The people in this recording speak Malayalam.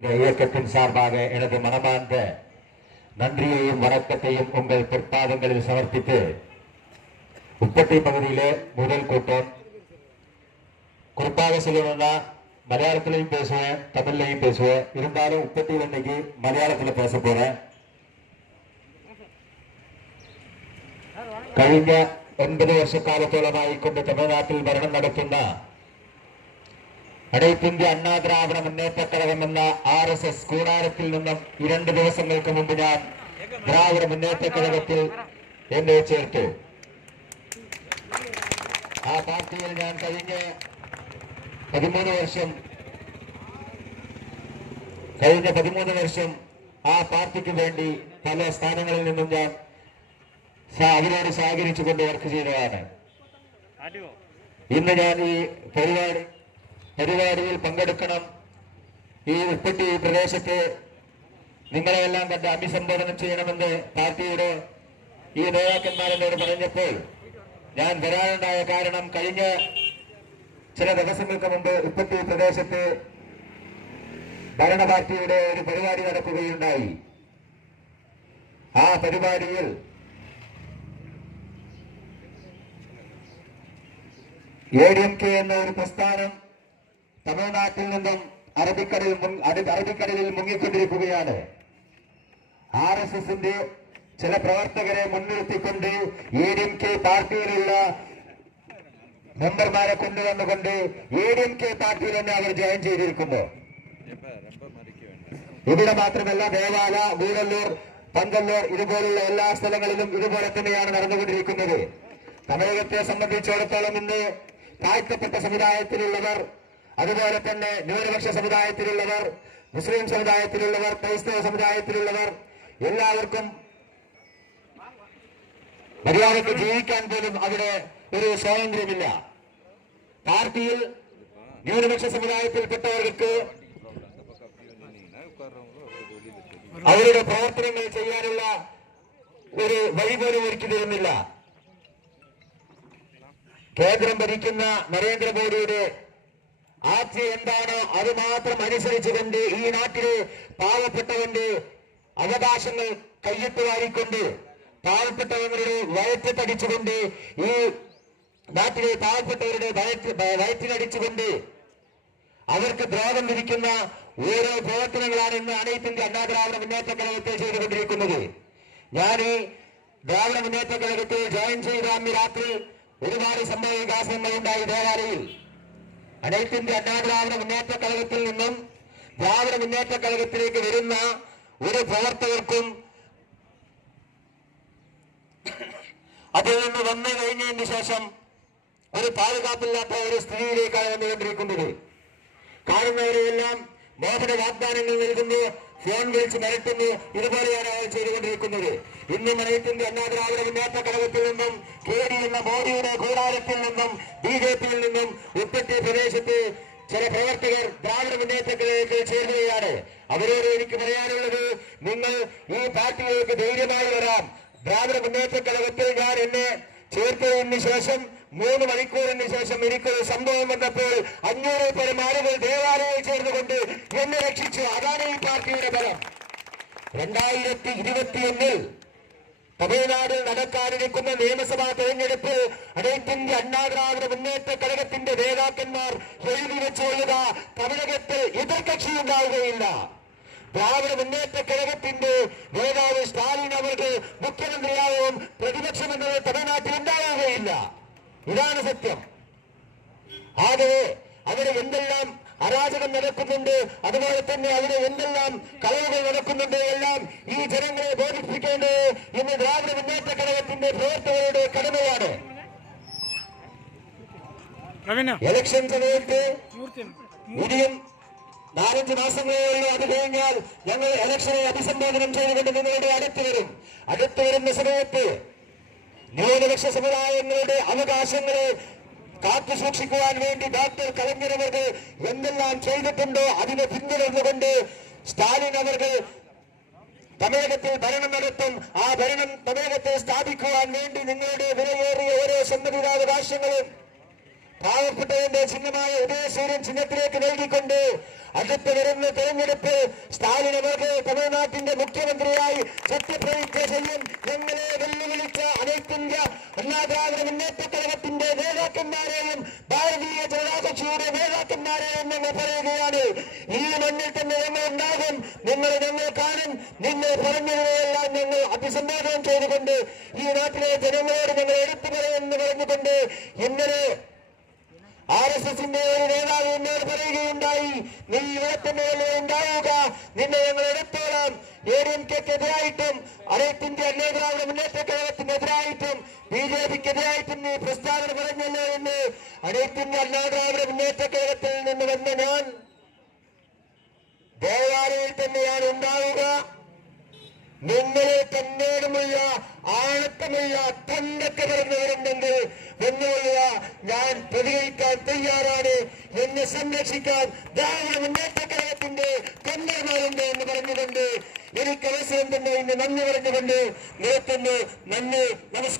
இயக்கத்தின் சார்பாக எனது மனமார்ந்த நன்றியையும் வணக்கத்தையும் உங்கள் பிற்பாதங்களில் சமர்ப்பித்து உப்பட்டி பகுதியிலே முதல் கூட்டம். குறிப்பாக சொல்லணும்னா மலையாளத்திலையும் பேசுவேன், தமிழ்லையும் பேசுவேன். இருந்தாலும் உப்பட்டியில் இன்னைக்கு மலையாளத்தில் பேச போறேன். കഴിഞ്ഞ 9 വർഷക്കാലത്തോളമായി കൊണ്ട് തമിഴ്നാട്ടിൽ ഭരണം നടത്തുന്ന അടൈത്തിന്ത്യ അണ്ണാ ദ്രാവിഡ മുന്നേറ്റ കഴകം എന്ന RSS കൂടാരത്തിൽ നിന്നും 2 ദിവസങ്ങൾക്ക് മുമ്പ് ഞാൻ ദ്രാവിഡ മുന്നേറ്റ കഴകത്തിൽ എന്നെ ചേർത്തു. ആ പാർട്ടിയിൽ ഞാൻ കഴിഞ്ഞ 13 വർഷം ആ പാർട്ടിക്ക് വേണ്ടി പല സ്ഥാനങ്ങളിൽ നിന്നും ഞാൻ അവരോട് സഹകരിച്ചുകൊണ്ട് വർക്ക് ചെയ്തതാണ്. ഇന്ന് ഞാൻ ഈ പരിപാടിയിൽ പങ്കെടുക്കണം. ഈ ഉപ്പട്ടി പ്രദേശത്ത് നിങ്ങളെല്ലാം കണ്ട് അഭിസംബോധന ചെയ്യണമെന്ന് പാർട്ടിയുടെ ഈ നേതാക്കന്മാരെന്നോട് പറഞ്ഞപ്പോൾ ഞാൻ വരാനുണ്ടായ കാരണം, കഴിഞ്ഞ ചില ദിവസങ്ങൾക്ക് മുമ്പ് ഉപ്പട്ടി പ്രദേശത്ത് ഭരണ പാർട്ടിയുടെ ഒരു പരിപാടി നടക്കുകയുണ്ടായി. ആ പരിപാടിയിൽ ADMK എന്ന ഒരു പ്രസ്ഥാനം തമിഴ്നാട്ടിൽ നിന്നും അറബിക്കടലിൽ മുങ്ങിക്കൊണ്ടിരിക്കുകയാണ്. RSSന്റെ ചില പ്രവർത്തകരെ മുൻനിർത്തിക്കൊണ്ട് ADMK പാർട്ടിയിലുള്ള മെമ്പർമാരെ കൊണ്ടുവന്നുകൊണ്ട് ADMK പാർട്ടിയിൽ തന്നെ അവർ ജോയിൻ ചെയ്തിരിക്കുന്നു. ഇവിടെ മാത്രമല്ല, ദേവാല, ഗൂഡല്ലൂർ, പന്തല്ലൂർ ഇതുപോലുള്ള എല്ലാ സ്ഥലങ്ങളിലും ഇതുപോലെ തന്നെയാണ് നടന്നുകൊണ്ടിരിക്കുന്നത്. തമിഴകത്തെ സംബന്ധിച്ചിടത്തോളം ഇന്ന് താഴ്ത്തപ്പെട്ട സമുദായത്തിലുള്ളവർ, അതുപോലെ തന്നെ ന്യൂനപക്ഷ സമുദായത്തിലുള്ളവർ, മുസ്ലിം സമുദായത്തിലുള്ളവർ, ക്രൈസ്തവ സമുദായത്തിലുള്ളവർ എല്ലാവർക്കും മര്യാദയ്ക്ക് ജീവിക്കാൻ പോലും അവിടെ ഒരു സ്വാതന്ത്ര്യമില്ല. പാർട്ടിയിൽ ന്യൂനപക്ഷ സമുദായത്തിൽപ്പെട്ടവർക്ക് അവരുടെ പ്രവർത്തനങ്ങൾ ചെയ്യാനുള്ള ഒരു വഴി പോലും ഒരുക്കി തരുന്നില്ല. കേന്ദ്രം ഭരിക്കുന്ന നരേന്ദ്രമോദിയുടെ ആജ്ഞ എന്താണോ അത് മാത്രം അനുസരിച്ചുകൊണ്ട് ഈ നാട്ടിലെ പാവപ്പെട്ടവന്റെ അവകാശങ്ങൾ കയ്യിട്ട് വാരിക്കൊണ്ട്, പാവപ്പെട്ടവരുടെ വയറ്റത്തടിച്ചുകൊണ്ട്, ഈ നാട്ടിലെ പാവപ്പെട്ടവരുടെ വയറ്റിനടിച്ചുകൊണ്ട് അവർക്ക് ദ്രോഹം വിധിക്കുന്ന ഓരോ പ്രവർത്തനങ്ങളാണ് ഇന്ന് അടൈത്തിന്ത്യ അണ്ണാ ദ്രാവിഡ മുന്നേറ്റ കഴകത്തെ ചെയ്തുകൊണ്ടിരിക്കുന്നത്. ഞാൻ ഈ ദ്രാവിഡ മുന്നേറ്റ കഴകത്തിൽ ജോയിൻ ചെയ്ത അന്ന് രാത്രി ഒരുപാട് സംഭവ വികാസങ്ങൾ ഉണ്ടായി. ദേവാലയിൽ അടൈത്തിന്ത്യ അണ്ണാ ദ്രാവിഡ മുന്നേറ്റ കഴകത്തിൽ നിന്നും ദ്രാവിഡ മുന്നേറ്റ കഴകത്തിലേക്ക് വരുന്ന ഒരു പ്രവർത്തകർക്കും അതിൽ നിന്ന് വന്നു കഴിഞ്ഞതിന് ശേഷം ഒരു പാതുകാപ്പില്ലാത്ത ഒരു സ്ഥിതിയിലേക്കാണ് വന്നുകൊണ്ടിരിക്കുന്നത്. കാണുന്നവരെയെല്ലാം മോഹന വാഗ്ദാനങ്ങൾ നൽകുന്നു, ഫോൺ വിളിച്ച് മിരട്ടുന്നു. ഇതുപോലെയാണ് അവർ ചെയ്തുകൊണ്ടിരിക്കുന്നത്. ഇന്നും അടൈത്തിന്ത്യ അണ്ണാ ദ്രാവിഡ മുന്നേറ്റ കഴകത്തിൽ നിന്നും, KD എന്ന മോദിയുടെ കൂടാരത്തിൽ നിന്നും, BJPയിൽ നിന്നും ഉപ്പട്ടി പ്രദേശത്ത് ചില പ്രവർത്തകർ ദ്രാവിഡ മുന്നേറ്റ കഴകത്തിൽ ചേരുകയാണ്. അവരോട് എനിക്ക് പറയാനുള്ളത്, നിങ്ങൾ ഈ പാർട്ടിയിലേക്ക് ധൈര്യമായി വരാം. ദ്രാവിഡ മുന്നേറ്റ കഴകത്തിൽ ഞാൻ എന്നെ ചേർത്തതിന് ശേഷം 3 മണിക്കൂറിന് ശേഷം എനിക്കൊരു സംഭവം വന്നപ്പോൾ 500 പേരും ആളുകൾ ദേവാലയത്തിൽ ചേർന്നുകൊണ്ട് എന്നെ രക്ഷിച്ചു. അതാണ് ഈ പാർട്ടിയുടെ ബലം. 2021 തമിഴ്നാടിൽ നടക്കാനിരിക്കുന്ന നിയമസഭാ തെരഞ്ഞെടുപ്പിൽ അടൈത്തിന്ത്യ അണ്ണാ ദ്രാവിഡ മുന്നേറ്റ കഴകത്തിന്റെ നേതാക്കന്മാർ എഴുതി വെച്ചുകൊള്ളുക, തമിഴകത്തിൽ എതിർകക്ഷി ഉണ്ടാവുകയില്ല. ദ്രാവിഡ മുന്നേറ്റ കഴകത്തിന്റെ നേതാവ് സ്റ്റാലിൻ അവർക്ക് മുഖ്യമന്ത്രിയാവും പ്രതിപക്ഷമെന്നത് തമിഴ്നാട്ടിൽ ഉണ്ടാവുകയില്ല. ഇതാണ് സത്യം. ആകെ അവിടെ എന്തെല്ലാം അരാജകം നടക്കുന്നുണ്ട്, അതുപോലെ തന്നെ അവിടെ എന്തെല്ലാം കളവുകൾ നടക്കുന്നുണ്ട്, എല്ലാം ഈ ജനങ്ങളെ ബോധിപ്പിക്കേണ്ടത് ഇന്ന് ദ്രാവിഡ മുന്നേറ്റ കഴകത്തിന്റെ പ്രവർത്തകരുടെ കടമയാണ്. ഇലക്ഷൻ സമയത്ത് ഇനിയും 4-5 മാസങ്ങളേ ഉള്ളൂ. അത് കഴിഞ്ഞാൽ ഞങ്ങൾ ഇലക്ഷനെ അഭിസംബോധനം ചെയ്തുകൊണ്ട് നിങ്ങളുടെ അടുത്ത് വരുന്ന സമയത്ത് ന്യൂനപക്ഷ സമുദായങ്ങളുടെ അവകാശങ്ങളെ കാത്തു സൂക്ഷിക്കുവാൻ വേണ്ടി ഡോക്ടർ കലഞ്ഞർ അവർക്ക് എന്തെല്ലാം ചെയ്തിട്ടുണ്ടോ അതിനെ പിന്തുടർന്നുകൊണ്ട് സ്റ്റാലിൻ അവർക്ക് തമിഴകത്തിൽ ഭരണം നടത്തും. ആ ഭരണം തമിഴകത്തെ സ്ഥാപിക്കുവാൻ വേണ്ടി നിങ്ങളുടെ വിലയേറിയ ഓരോ സമ്മതിദാവകാശങ്ങളും പാവപ്പെട്ടവന്റെ ചിഹ്നമായ ഉദയസൂര്യൻ ചിഹ്നത്തിലേക്ക് നൽകിക്കൊണ്ട് അടുത്ത് വരുന്ന തെരഞ്ഞെടുപ്പ് സ്റ്റാലിൻ അവർക്ക് തമിഴ്നാട്ടിന്റെ മുഖ്യമന്ത്രിയായി സത്യപ്രതിജ്ഞ ചെയ്യും. ഞങ്ങളെ വെല്ലുവിളിച്ച അനൈക്യ അണ്ണാ ദ്രാവിഡ മുന്നേറ്റ കഴകത്തിന്റെ നേതാക്കന്മാരെയും ഭാരതീയ ജനതാ കക്ഷിയുടെ നേതാക്കന്മാരെയും ഞങ്ങൾ പറയുകയാണ്. ഈ മണ്ണിൽ തന്നെ ഞങ്ങൾ ഉണ്ടാകും, നിങ്ങൾ ഞങ്ങൾ കാണും. നിങ്ങൾ പറഞ്ഞതിനെല്ലാം ഞങ്ങൾ അഭിസംബോധന ചെയ്തുകൊണ്ട് ഈ നാട്ടിലെ ജനങ്ങളോട് ഞങ്ങൾ എടുത്തു പറയുമെന്ന് പറഞ്ഞുകൊണ്ട് ഇന്നലെ RSSന്റെ ഒരു നേതാവ് എന്നോട് പറയുകയുണ്ടായി, നീ ഇവിടെ തന്നെയല്ലേ ഉണ്ടാവുക, നിന്നെ ഞങ്ങൾ എടുത്തോളാം. ADMK-ക്കെതിരായിട്ടും അനൈക്യ അണ്ണാ ദ്രാവിഡ മുന്നേറ്റ കഴകത്തിനെതിരായിട്ടും BJP-ക്കെതിരായിട്ടും നീ പ്രസ്താവന പറഞ്ഞല്ലോ എന്ന് അനൈക്യ അണ്ണാ ദ്രാവിഡ മുന്നേറ്റ കഴകത്തിൽ നിന്ന് വന്ന ഞാൻ ദേവാലയത്തിൽ തന്നെയാണ് ഉണ്ടാവുക. നിങ്ങളെ തന്നോടുമുള്ള ആഴത്തമുള്ള തണ്ടൊക്കെ പറഞ്ഞവരുണ്ടെങ്കിൽ എന്നോടുക, ഞാൻ പ്രതികരിക്കാൻ തയ്യാറാണ്. എന്നെ സംരക്ഷിക്കാൻ ദ്രാവിഡ മുന്നേറ്റ കഴകത്തിന്റെ തൊണ്ടന്മാരുണ്ട് എന്ന് പറഞ്ഞുകൊണ്ട് എനിക്ക് അവസരം തന്നെ ഇന്ന് നന്ദി പറഞ്ഞുകൊണ്ട് നിർത്തുന്നു. നന്ദി, നമസ്കാരം.